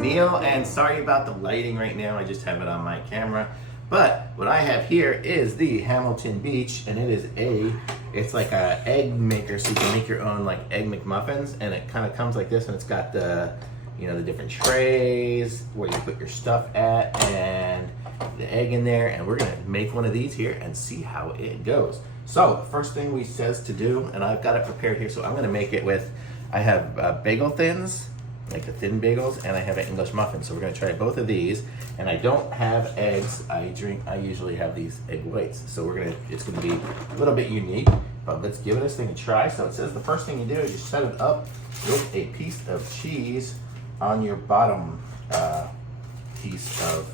Neil, and sorry about the lighting right now. I just have it on my camera. But what I have here is the Hamilton Beach, and it's like a egg maker, so you can make your own like egg McMuffins, and it kind of comes like this, and it's got the, the different trays where you put your stuff at, and the egg in there, and we're gonna make one of these here and see how it goes. So the first thing we says to do, and I've got it prepared here, so I'm gonna make it with, I have bagel thins, like the thin bagels, and I have an English muffin. So we're gonna try both of these, and I don't have eggs. I usually have these egg whites. So it's gonna be a little bit unique, but let's give this thing a try. So it says the first thing you do is you set it up with a piece of cheese on your bottom piece of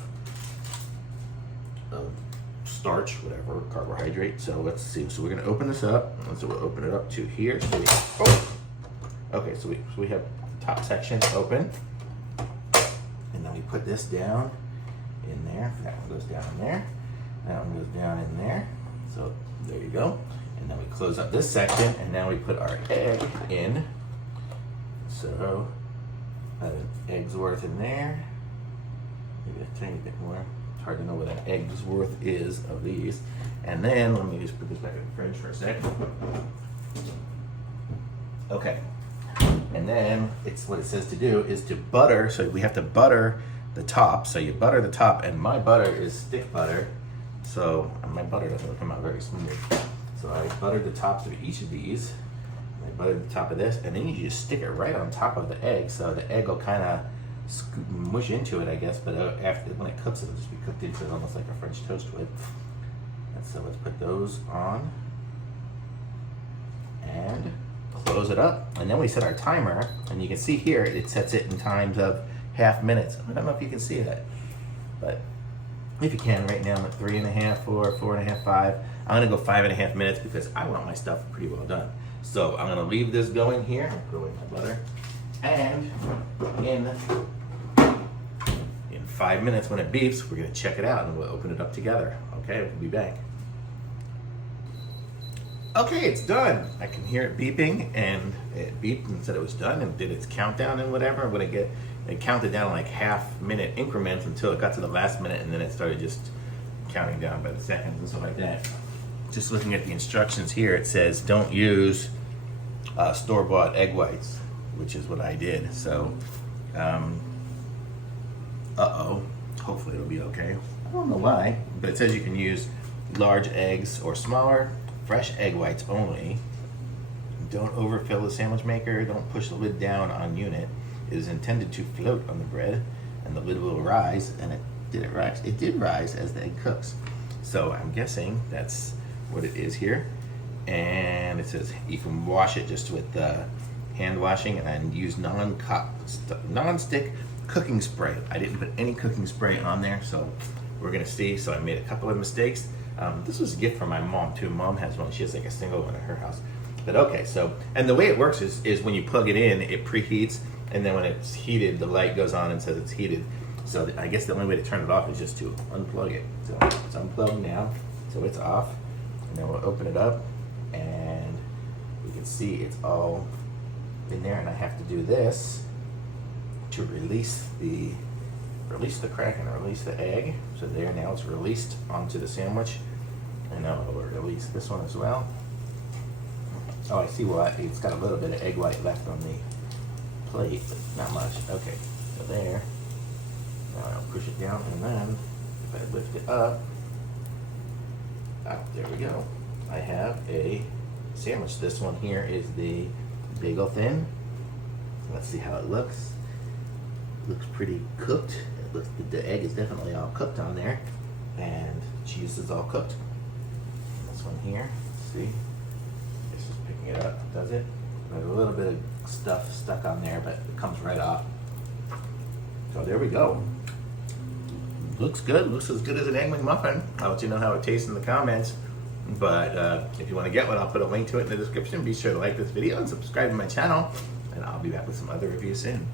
starch, whatever, carbohydrate. So let's see. So we're gonna open this up. So we'll open it up to here. Okay, so we have the top section open, and then we put this down in there. That one goes down in there. That one goes down in there. So there you go. And then we close up this section, and now we put our egg in. So an egg's worth in there. Maybe a tiny bit more. It's hard to know what an egg's worth is of these. And then let me just put this back in the fridge for a sec. Okay. And then what it says to do is to butter. So we have to butter the top. So you butter the top, and my butter is stick butter. So my butter doesn't come out very smooth. So I buttered the tops of each of these. I buttered the top of this, and then you just stick it right on top of the egg. So the egg will kind of mush into it, I guess. But when it cooks, it'll just be cooked into it almost like a French toast would. And so let's put those on. And close it up, and then we set our timer, and you can see here it sets it in times of half minutes. I don't know if you can see that, but if you can, right now I'm at 3.5, 4, 4.5, 5. I'm gonna go 5.5 minutes because I want my stuff pretty well done. So I'm gonna leave this going here, throw in my butter, and in 5 minutes when it beeps, we're gonna check it out and we'll open it up together. Okay, we'll be back. Okay, it's done. I can hear it beeping, and it beeped and said it was done and did its countdown and whatever. When it counted down like half-minute increments until it got to the last minute, and then it started just counting down by the seconds and stuff like that. Just looking at the instructions here, it says don't use store-bought egg whites, which is what I did. So, hopefully it'll be okay. I don't know why, but it says you can use large eggs or smaller. Fresh egg whites only. Don't overfill the sandwich maker. Don't push the lid down on unit. It is intended to float on the bread, and the lid will rise. And it did rise. It did rise as the egg cooks. So I'm guessing that's what it is here. And it says you can wash it just with hand washing, and then use non-stick cooking spray. I didn't put any cooking spray on there, so we're gonna see. So I made a couple of mistakes. This was a gift from my mom too. Mom has one. She has like a single one at her house. But okay, so, and the way it works is when you plug it in, it preheats, and then when it's heated, the light goes on and says it's heated. So I guess the only way to turn it off is just to unplug it. So it's unplugged now, so it's off. And then we'll open it up, and you can see it's all in there, and I have to do this to release the crack and release the egg. So there, now it's released onto the sandwich. And now we'll release this one as well. Oh, I see why. It's got a little bit of egg white left on the plate, but not much. Okay, so there. Now I'll push it down, and then if I lift it up, there we go. I have a sandwich. This one here is the bagel thin. Let's see how it looks. Looks pretty cooked. The egg is definitely all cooked on there, and cheese is all cooked. This one here, see, it's just picking it up, does it? There's a little bit of stuff stuck on there, but it comes right off. So there we go. Looks good. Looks as good as an egg McMuffin. I'll let you know how it tastes in the comments. But if you want to get one, I'll put a link to it in the description. Be sure to like this video and subscribe to my channel, and I'll be back with some other reviews soon.